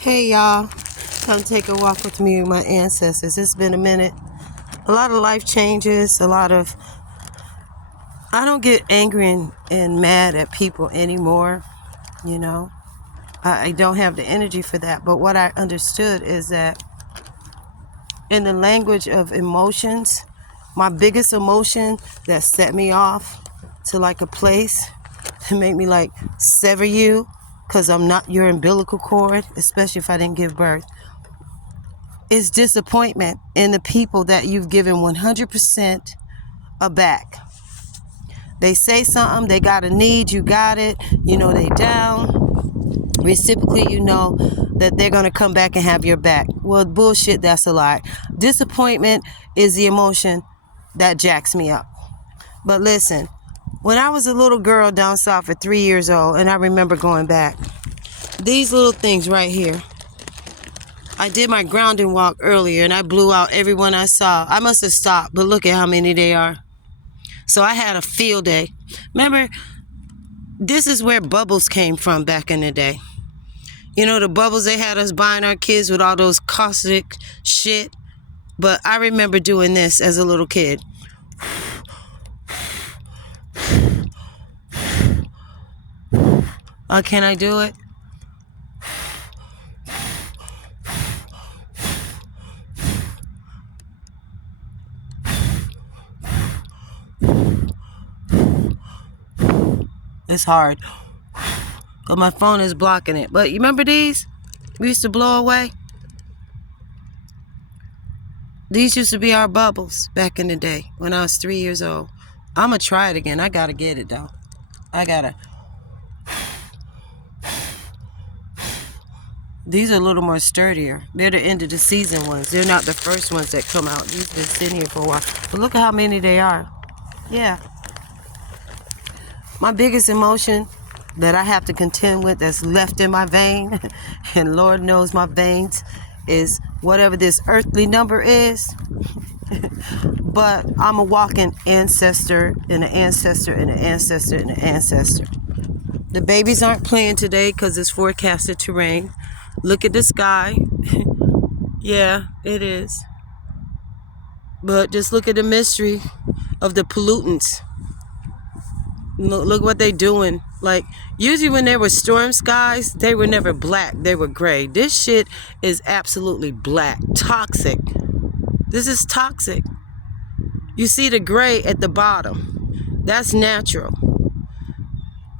Hey y'all, come take a walk with me with my ancestors. It's been a minute. A lot of life changes, I don't get angry and mad at people anymore, you know. I don't have the energy for that. But what I understood is that in the language of emotions, my biggest emotion that set me off to like a place to make me like sever you because I'm not your umbilical cord, especially if I didn't give birth, is disappointment in the people that you've given 100% aback. They say something, they got a need, you got it, you know they down. Reciprocally, you know that they're going to come back and have your back. Well, bullshit, that's a lie. Disappointment is the emotion that jacks me up. But listen, when I was a little girl down south at 3 years old, and I remember going back, these little things right here, I did my grounding walk earlier and I blew out everyone I saw. I must have stopped, but look at how many they are. So I had a field day. Remember, this is where bubbles came from back in the day. You know, the bubbles they had us buying our kids with all those caustic shit. But I remember doing this as a little kid. Can I do it? It's hard. But my phone is blocking it. But you remember these? We used to blow away. These used to be our bubbles back in the day when I was 3 years old. I'm going to try it again. I got to get it, though. I got to. These are a little more sturdier. They're the end of the season ones. They're not the first ones that come out. These have been sitting here for a while. But look at how many they are. Yeah. My biggest emotion that I have to contend with that's left in my vein, and Lord knows my veins, is whatever this earthly number is. But I'm a walking ancestor and an ancestor and an ancestor and an ancestor. The babies aren't playing today because it's forecasted to rain. Look at the sky. Yeah, it is. But just look at the mystery of the pollutants. Look what they're doing. Like, usually when there were storm skies, they were never black. They were gray. This shit is absolutely black. Toxic. This is toxic. You see the gray at the bottom. That's natural.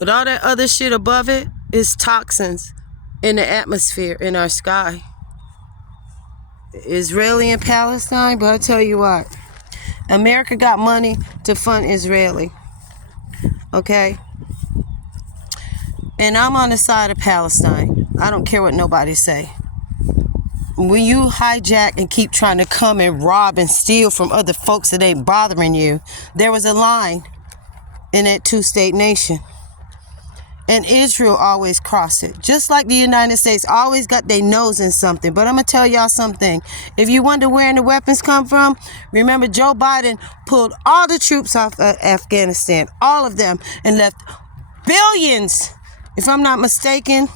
But all that other shit above it is toxins in the atmosphere, in our sky. Israeli and Palestine, but I tell you what, America got money to fund Israeli. Okay? And I'm on the side of Palestine. I don't care what nobody say. When you hijack and keep trying to come and rob and steal from other folks that ain't bothering you, there was a line in that two-state nation. And Israel always crossed it. Just like the United States always got their nose in something. But I'm going to tell y'all something. If you wonder where the weapons come from, remember Joe Biden pulled all the troops off Afghanistan. All of them. And left billions. If I'm not mistaken,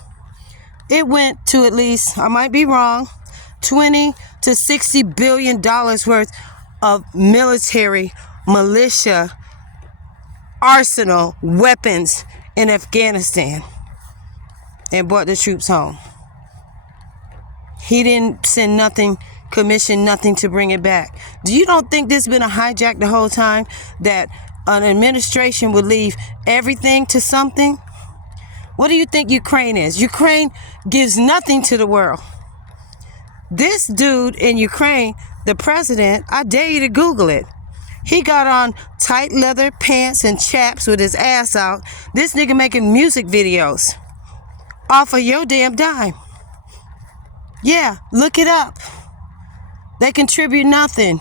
it went to at least, I might be wrong, $20 to $60 billion worth of military, militia, arsenal, weapons in Afghanistan, and brought the troops home. He didn't send nothing, commission nothing to bring it back. Do you don't think this has been a hijack the whole time, that an administration would leave everything to something? What do you think Ukraine is? Ukraine gives nothing to the world. This dude in Ukraine, the president, I dare you to Google it. He got on tight leather pants and chaps with his ass out. This nigga making music videos off of your damn dime. Yeah, look it up. They contribute nothing.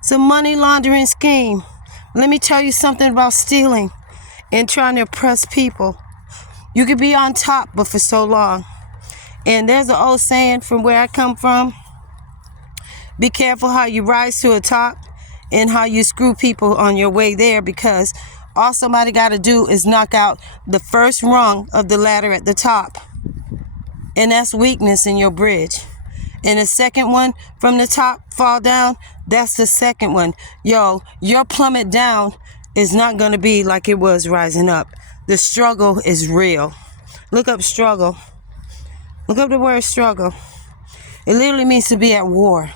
It's a money laundering scheme. Let me tell you something about stealing and trying to oppress people. You could be on top, but for so long. And there's an old saying from where I come from. Be careful how you rise to a top and how you screw people on your way there, because all somebody got to do is knock out the first rung of the ladder at the top. And that's weakness in your bridge. And the second one, from the top, fall down, that's the second one. Yo, your plummet down is not going to be like it was rising up. The struggle is real. Look up struggle. Look up the word struggle. It literally means to be at war.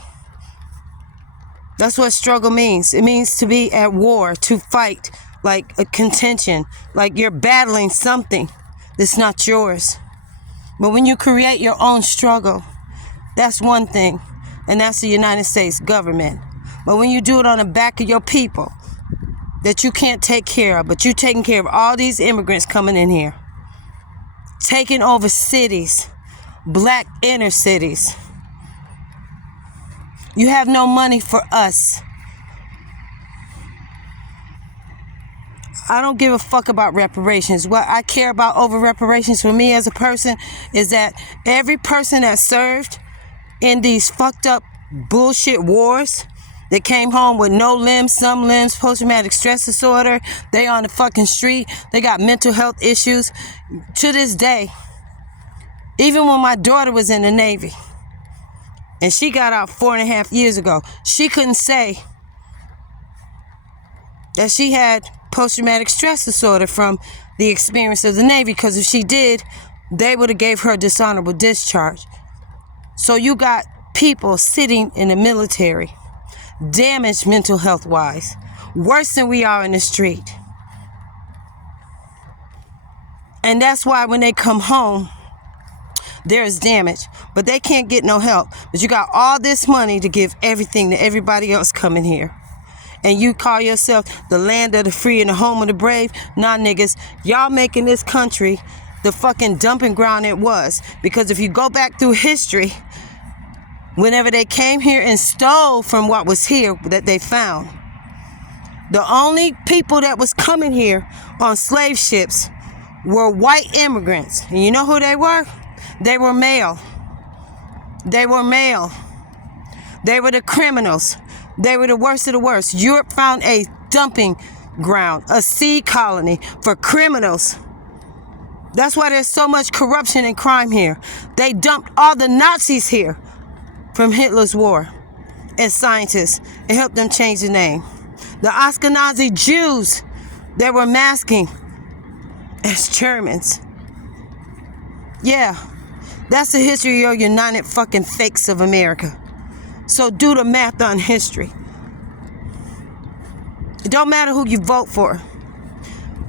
That's what struggle means. It means to be at war, to fight, like a contention, like you're battling something that's not yours. But when you create your own struggle, that's one thing, and that's the United States government. But when you do it on the back of your people that you can't take care of, but you're taking care of all these immigrants coming in here, taking over cities, black inner cities. You have no money for us. I don't give a fuck about reparations. What I care about over reparations for me as a person is that every person that served in these fucked up bullshit wars, that came home with no limbs, some limbs, post-traumatic stress disorder, they on the fucking street, they got mental health issues. To this day, even when my daughter was in the Navy, and she got out 4.5 years ago, she couldn't say that she had post-traumatic stress disorder from the experience of the Navy, because if she did, they would have gave her dishonorable discharge. So you got people sitting in the military, damaged mental health wise, worse than we are in the street. And that's why when they come home, there's damage, but they can't get no help. But you got all this money to give everything to everybody else coming here. And you call yourself the land of the free and the home of the brave? Nah, niggas, y'all making this country the fucking dumping ground it was. Because if you go back through history, whenever they came here and stole from what was here that they found, the only people that was coming here on slave ships were white immigrants. And you know who they were? They were male. They were male. They were the criminals. They were the worst of the worst. Europe found a dumping ground, a sea colony for criminals. That's why there's so much corruption and crime here. They dumped all the Nazis here from Hitler's war and scientists and helped them change the name. The Ashkenazi Jews that were masking as Germans. Yeah, that's the history of your united fucking fakes of America. So do the math on history. It don't matter who you vote for.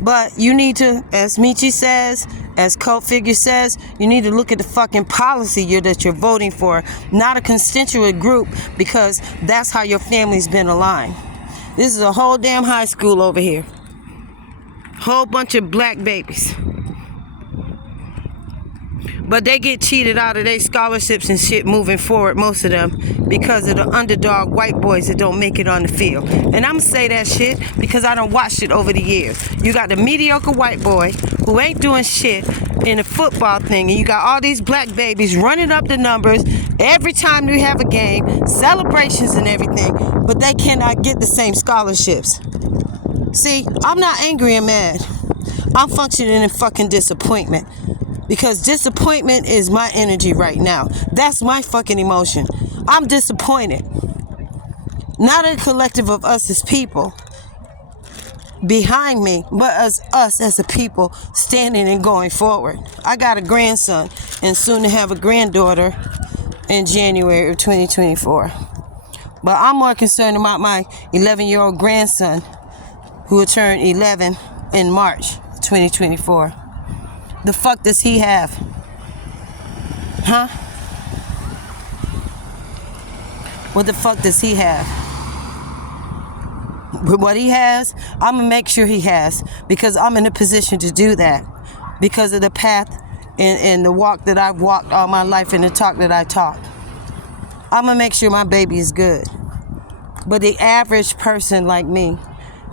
But you need to, as Michi says, as Cult Figure says, you need to look at the fucking policy that you're voting for, not a constituent group, because that's how your family's been aligned. This is a whole damn high school over here. Whole bunch of black babies. But they get cheated out of their scholarships and shit moving forward, most of them, because of the underdog white boys that don't make it on the field. And I'm going to say that shit because I done watched it over the years. You got the mediocre white boy who ain't doing shit in the football thing, and you got all these black babies running up the numbers every time we have a game, celebrations and everything, but they cannot get the same scholarships. See, I'm not angry and mad. I'm functioning in fucking disappointment. Because disappointment is my energy right now. That's my fucking emotion. I'm disappointed. Not a collective of us as people behind me, but as us as a people standing and going forward. I got a grandson and soon to have a granddaughter in January of 2024. But I'm more concerned about my 11-year-old grandson who will turn 11 in March 2024. The fuck does he have? Huh? What the fuck does he have? But what he has, I'm going to make sure he has. Because I'm in a position to do that. Because of the path and the walk that I've walked all my life and the talk that I talk. I'm going to make sure my baby is good. But the average person like me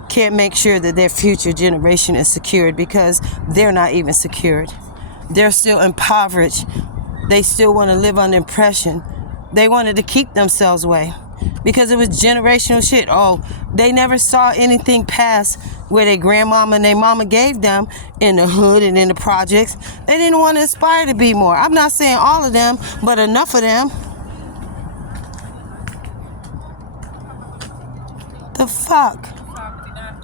can't make sure that their future generation is secured because they're not even secured. They're still impoverished. They still want to live on the impression. They wanted to keep themselves away. because it was generational shit. Oh, they never saw anything past where their grandmama and their mama gave them in the hood and in the projects. They didn't want to aspire to be more. I'm not saying all of them, but enough of them. The fuck?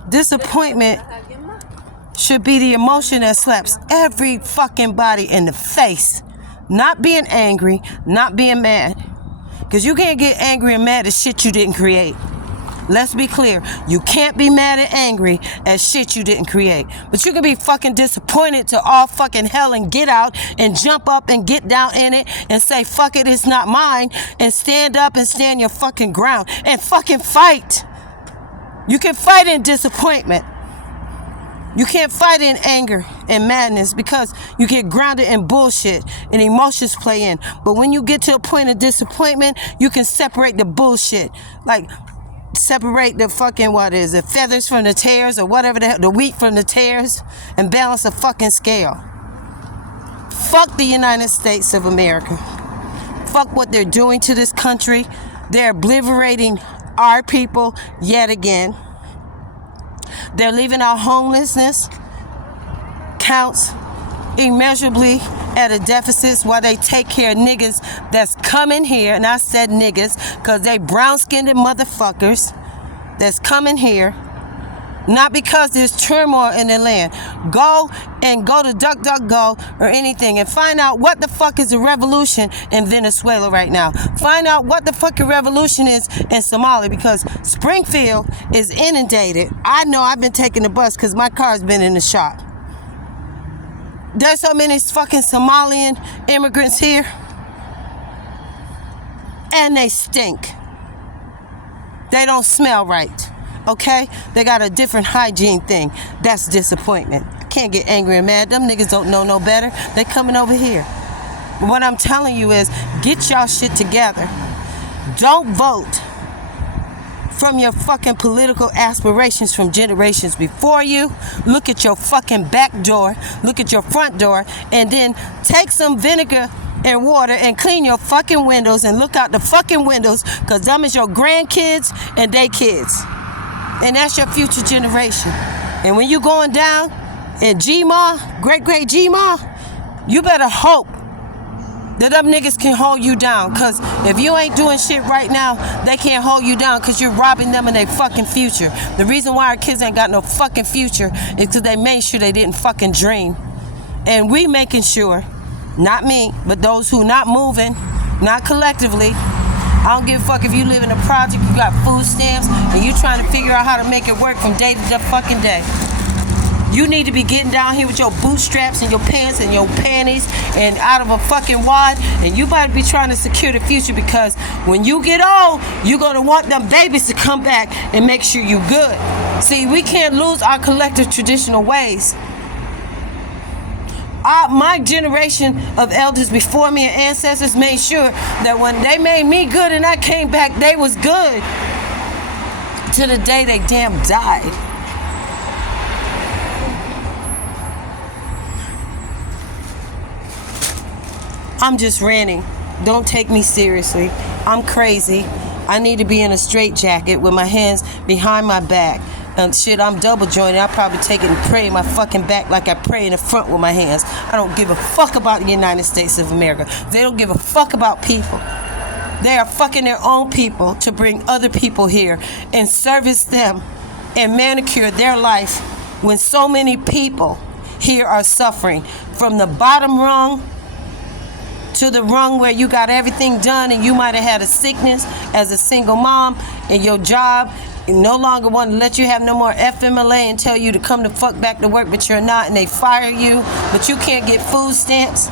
Disappointment should be the emotion that slaps every fucking body in the face. Not being angry, not being mad. Because you can't get angry and mad at shit you didn't create. Let's be clear. You can't be mad and angry at shit you didn't create. But you can be fucking disappointed to all fucking hell and get out and jump up and get down in it and say, fuck it, it's not mine. And stand up and stand your fucking ground and fucking fight. You can fight in disappointment. You can't fight in anger and madness because you get grounded in bullshit and emotions play in. But when you get to a point of disappointment, you can separate the bullshit. Like, separate the fucking, the feathers from the tares or whatever the wheat from the tares and balance a fucking scale. Fuck the United States of America. Fuck what they're doing to this country. They're obliterating our people yet again. They're leaving our homelessness counts immeasurably at a deficit while they take care of niggas that's coming here. And I said niggas because they brown-skinned motherfuckers that's coming here. Not because there's turmoil in the land. Go to DuckDuckGo or anything and find out what the fuck is a revolution in Venezuela right now. Find out what the fuck a revolution is in Somalia, because Springfield is inundated. I know, I've been taking the bus because my car's been in the shop. There's so many fucking Somalian immigrants here. And they stink. They don't smell right. Okay? They got a different hygiene thing. That's disappointment. Can't get angry and mad. Them niggas don't know no better. They coming over here. What I'm telling you is, get y'all shit together. Don't vote from your fucking political aspirations from generations before you. Look at your fucking back door. Look at your front door. And then take some vinegar and water and clean your fucking windows and look out the fucking windows, because them is your grandkids and they kids. And that's your future generation. And when you going down in G-Ma, great G-Ma, you better hope that them niggas can hold you down. Because if you ain't doing shit right now, they can't hold you down because you're robbing them of their fucking future. The reason why our kids ain't got no fucking future is because they made sure they didn't fucking dream. And we making sure, not me, but those who not moving, not collectively. I don't give a fuck if you live in a project, you got food stamps, and you trying to figure out how to make it work from day to fucking day. You need to be getting down here with your bootstraps and your pants and your panties and out of a fucking wad, and you better be trying to secure the future, because when you get old, you're going to want them babies to come back and make sure you good. See, we can't lose our collective traditional ways. My generation of elders before me and ancestors made sure that when they made me good and I came back, they was good to the day they damn died. I'm just ranting. Don't take me seriously. I'm crazy. I need to be in a straitjacket with my hands behind my back. And shit, I'm double jointed. I'll probably take it and pray in my fucking back like I pray in the front with my hands. I don't give a fuck about the United States of America. They don't give a fuck about people. They are fucking their own people to bring other people here and service them and manicure their life when so many people here are suffering. From the bottom rung to the rung where you got everything done and you might have had a sickness as a single mom and your job no longer want to let you have no more FMLA and tell you to come the fuck back to work, but you're not, and they fire you, but you can't get food stamps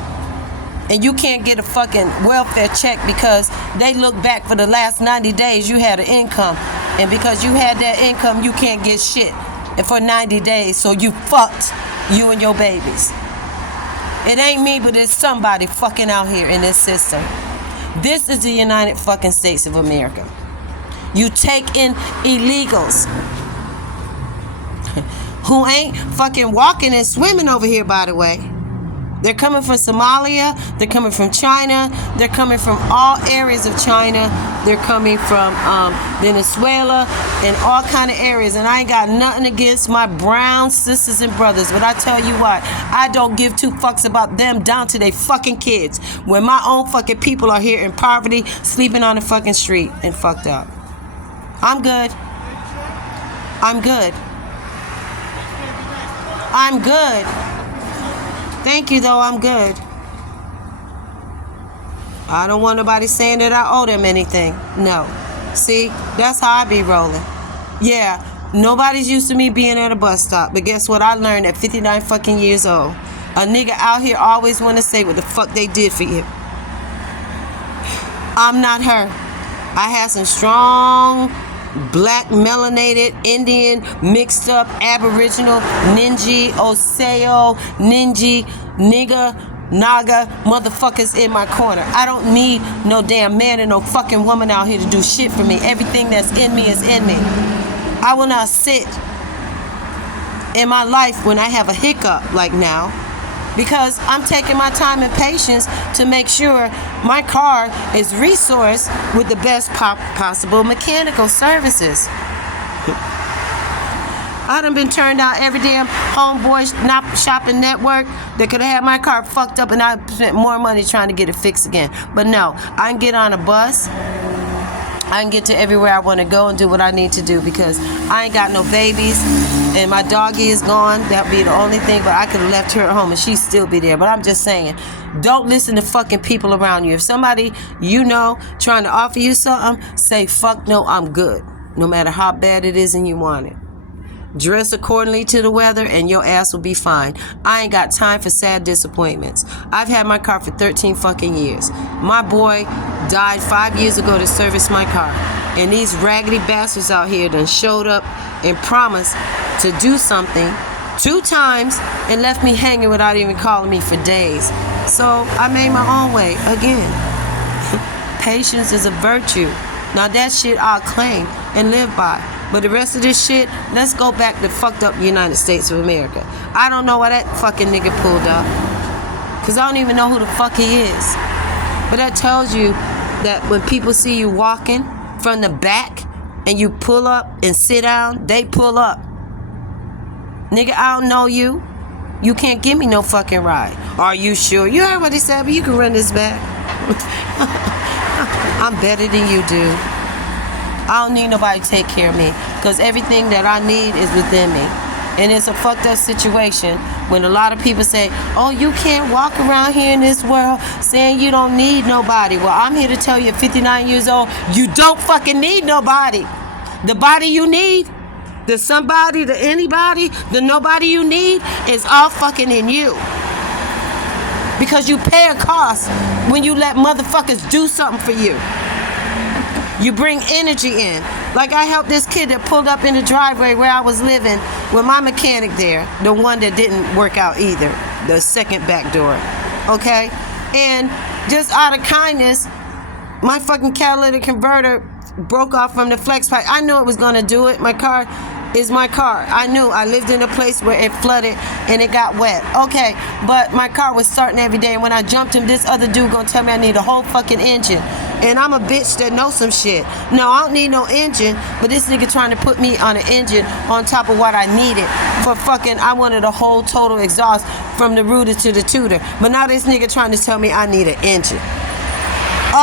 and you can't get a fucking welfare check because they look back for the last 90 days you had an income, and because you had that income you can't get shit and for 90 days, so you fucked, you and your babies. It ain't me, but it's somebody fucking out here in this system. This is the United fucking States of America. You take in illegals who ain't fucking walking and swimming over here, by the way. They're coming from Somalia. They're coming from China. They're coming from all areas of China. They're coming from Venezuela and all kind of areas. And I ain't got nothing against my brown sisters and brothers. But I tell you what, I don't give two fucks about them down to their fucking kids. When my own fucking people are here in poverty, sleeping on the fucking street and fucked up. I'm good. I'm good. I'm good. Thank you, though. I'm good. I don't want nobody saying that I owe them anything. No. See, that's how I be rolling. Yeah, nobody's used to me being at a bus stop. But guess what I learned at 59 fucking years old? A nigga out here always want to say what the fuck they did for you. I'm not her. I had some strong black, melanated, Indian, mixed up, Aboriginal, Ninji, Oseo, Ninji, nigga, Naga, motherfuckers in my corner. I don't need no damn man and no fucking woman out here to do shit for me. Everything that's in me is in me. I will not sit in my life when I have a hiccup like now, because I'm taking my time and patience to make sure my car is resourced with the best possible mechanical services. I done been turned down every damn homeboy shopping network that could have had my car fucked up, and I spent more money trying to get it fixed again. But no, I can get on a bus. I can get to everywhere I want to go and do what I need to do, because I ain't got no babies and my doggy is gone. That'd be the only thing, but I could have left her at home and she'd still be there. But I'm just saying, don't listen to fucking people around you. If somebody you know trying to offer you something, say fuck no, I'm good, no matter how bad it is and you want it. Dress accordingly to the weather and your ass will be fine. I ain't got time for sad disappointments. I've had my car for 13 fucking years. My boy died 5 years ago to service my car. And these raggedy bastards out here done showed up and promised to do something 2 times and left me hanging without even calling me for days. So I made my own way again. Patience is a virtue. Now that shit I'll claim and live by. But the rest of this shit, let's go back to fucked up United States of America. I don't know why that fucking nigga pulled up, because I don't even know who the fuck he is. But that tells you that when people see you walking from the back and you pull up and sit down, they pull up. Nigga, I don't know you. You can't give me no fucking ride. Are you sure? You heard what he said, but you can run this back. I'm better than you, dude. I don't need nobody to take care of me, because everything that I need is within me. And it's a fucked up situation when a lot of people say, oh, you can't walk around here in this world saying you don't need nobody. Well, I'm here to tell you at 59 years old, you don't fucking need nobody. The body you need, the somebody, the anybody, the nobody you need is all fucking in you. Because you pay a cost when you let motherfuckers do something for you. You bring energy in. Like I helped this kid that pulled up in the driveway where I was living with my mechanic there, the one that didn't work out either, the second back door, okay? And just out of kindness, my fucking catalytic converter broke off from the flex pipe. I knew it was gonna do it. My car is my car. I knew. I lived in a place where it flooded and it got wet. Okay, but my car was starting every day, and when I jumped him, this other dude gonna tell me I need a whole fucking engine. And I'm a bitch that knows some shit. No, I don't need no engine, but this nigga trying to put me on an engine on top of what I needed for fucking, I wanted a whole total exhaust from the rooter to the tutor. But now this nigga trying to tell me I need an engine.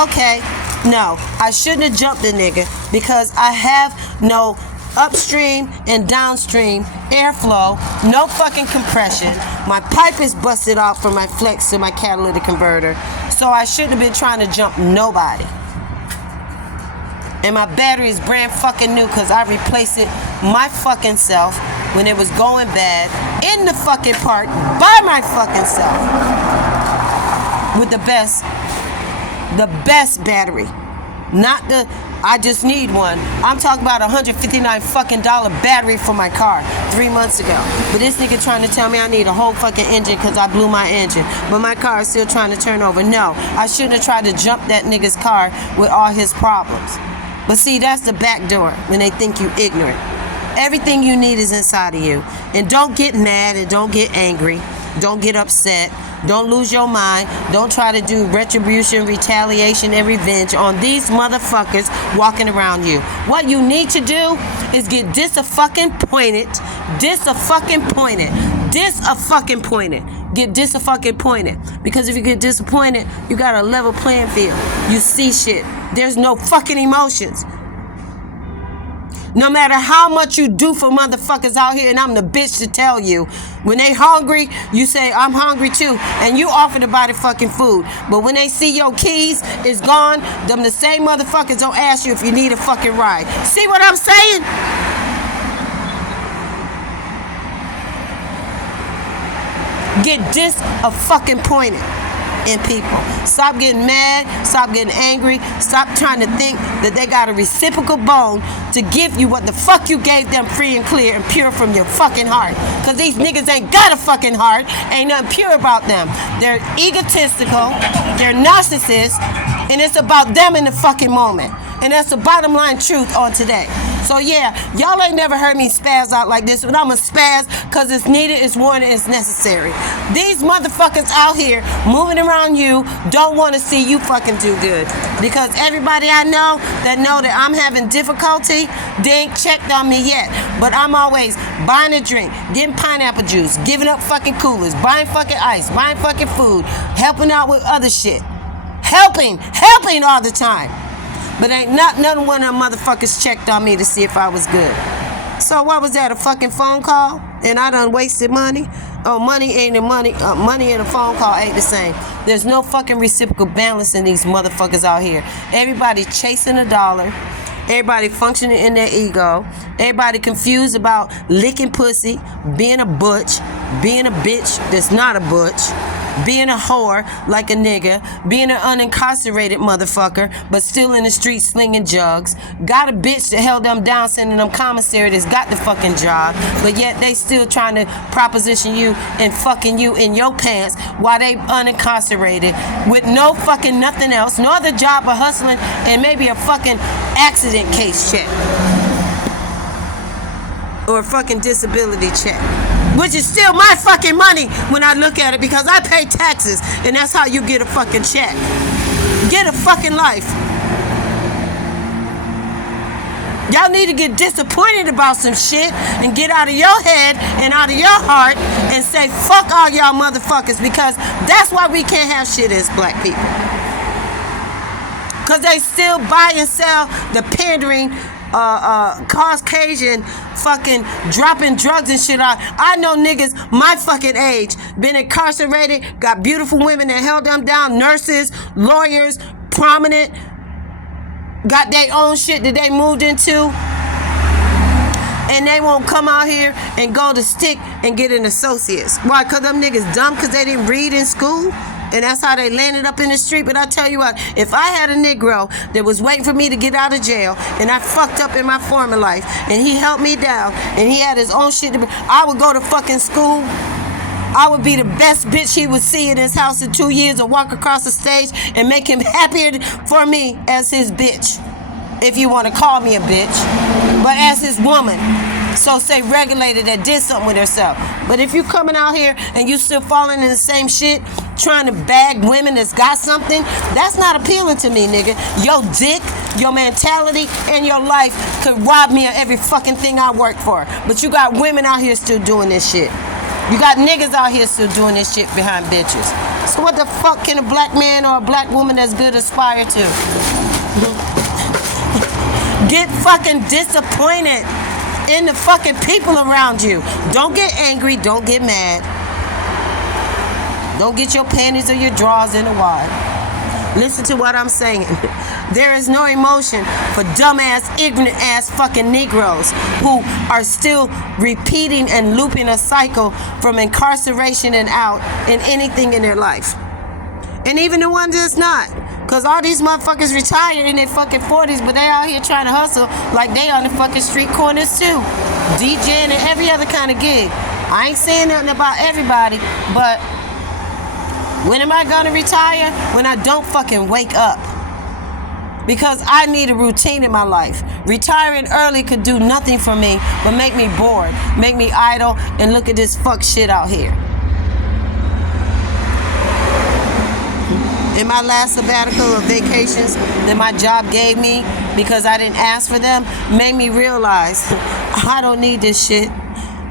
Okay, no, I shouldn't have jumped the nigga, because I have no upstream and downstream airflow, no fucking compression. My pipe is busted off from my flex to my catalytic converter, so I shouldn't have been trying to jump nobody. And my battery is brand fucking new, because I replaced it my fucking self when it was going bad in the fucking park by my fucking self with the best battery. Not the, I just need one. I'm talking about $159 fucking battery for my car 3 months ago. But this nigga trying to tell me I need a whole fucking engine because I blew my engine. But my car is still trying to turn over. No, I shouldn't have tried to jump that nigga's car with all his problems. But see, that's the back door when they think you ignorant. Everything you need is inside of you. And don't get mad and don't get angry. Don't get upset. Don't lose your mind. Don't try to do retribution, retaliation, and revenge on these motherfuckers walking around you. What you need to do is get disappointed. Get disappointed. Because if you get disappointed, you got a level playing field. You see shit. There's no fucking emotions. No matter how much you do for motherfuckers out here, and I'm the bitch to tell you, when they hungry, you say, I'm hungry too, and you offer to buy the fucking food. But when they see your keys is gone, them the same motherfuckers don't ask you if you need a fucking ride. See what I'm saying? Get disappointed in people. Stop getting mad. Stop getting angry. Stop trying to think that they got a reciprocal bone to give you what the fuck you gave them free and clear and pure from your fucking heart. Because these niggas ain't got a fucking heart. Ain't nothing pure about them. They're egotistical. They're narcissists. And it's about them in the fucking moment. And that's the bottom line truth on today. So yeah, y'all ain't never heard me spaz out like this, but I'ma spaz because it's needed, it's wanted, it's necessary. These motherfuckers out here moving around you don't want to see you fucking do good. Because everybody I know that I'm having difficulty, they ain't checked on me yet. But I'm always buying a drink, getting pineapple juice, giving up fucking coolers, buying fucking ice, buying fucking food, helping out with other shit. Helping all the time. But ain't none one of them motherfuckers checked on me to see if I was good. So what was that, a fucking phone call? And I done wasted money? Oh, money and a phone call ain't the same. There's no fucking reciprocal balance in these motherfuckers out here. Everybody chasing a dollar. Everybody functioning in their ego. Everybody confused about licking pussy, being a butch, being a bitch that's not a butch, being a whore like a nigga, being an unincarcerated motherfucker, but still in the streets slinging jugs. Got a bitch that held them down, sending them commissary that's got the fucking job, but yet they still trying to proposition you and fucking you in your pants while they unincarcerated with no fucking nothing else, no other job but hustling and maybe a fucking accident case check. Or a fucking disability check. Which is still my fucking money when I look at it because I pay taxes and that's how you get a fucking check. Get a fucking life. Y'all need to get disappointed about some shit and get out of your head and out of your heart and say fuck all y'all motherfuckers because that's why we can't have shit as black people. Because they still buy and sell the pandering Caucasian fucking dropping drugs and shit out. I know niggas my fucking age been incarcerated, got beautiful women that held them down, nurses, lawyers, prominent, got their own shit that they moved into, and they won't come out here and go to stick and get an associate's. Why? Because them niggas dumb because they didn't read in school? And that's how they landed up in the street. But I tell you what, if I had a Negro that was waiting for me to get out of jail and I fucked up in my former life and he helped me down and he had his own shit, I would go to fucking school. I would be the best bitch he would see in his house in 2 years and walk across the stage and make him happier for me as his bitch. If you want to call me a bitch. But as his woman. So say regulated that did something with herself. But if you coming out here and you still falling in the same shit, trying to bag women that's got something, that's not appealing to me, nigga. Your dick, your mentality, and your life could rob me of every fucking thing I work for. But you got women out here still doing this shit. You got niggas out here still doing this shit behind bitches. So what the fuck can a black man or a black woman that's good aspire to? Get fucking disappointed in the fucking people around you. Don't get angry. Don't get mad. Don't get your panties or your drawers in the wad. Listen to what I'm saying. There is no emotion for dumbass, ignorant ass fucking Negroes who are still repeating and looping a cycle from incarceration and out in anything in their life. And even the ones that's not. Because all these motherfuckers retired in their fucking 40s, but they out here trying to hustle like they on the fucking street corners too. DJing and every other kind of gig. I ain't saying nothing about everybody, but when am I gonna retire? When I don't fucking wake up. Because I need a routine in my life. Retiring early could do nothing for me but make me bored, make me idle, and look at this fuck shit out here. in my last sabbatical of vacations that my job gave me because I didn't ask for them, made me realize I don't need this shit.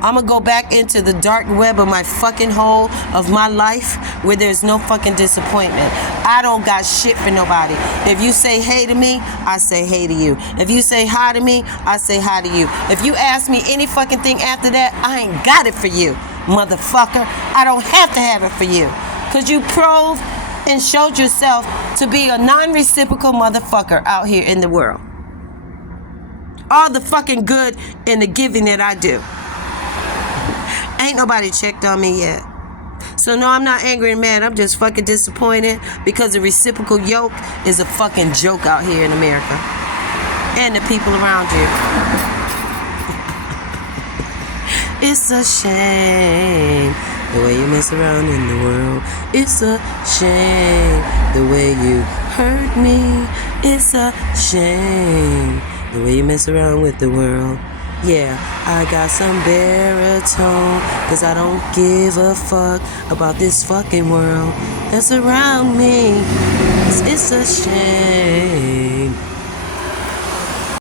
I'm gonna go back into the dark web of my fucking hole of my life where there's no fucking disappointment. I don't got shit for nobody. If you say hey to me, I say hey to you. If you say hi to me, I say hi to you. If you ask me any fucking thing after that, I ain't got it for you, motherfucker. I don't have to have it for you. Cause you proved and showed yourself to be a non-reciprocal motherfucker out here in the world. All the fucking good and the giving that I do. Ain't nobody checked on me yet. So no, I'm not angry and mad. I'm just fucking disappointed because the reciprocal yoke is a fucking joke out here in America. And the people around you. It's a shame the way you mess around in the world. It's a shame the way you hurt me. It's a shame the way you mess around with the world. Yeah, I got some baritone, cause I don't give a fuck about this fucking world that's around me. 'Cause it's a shame.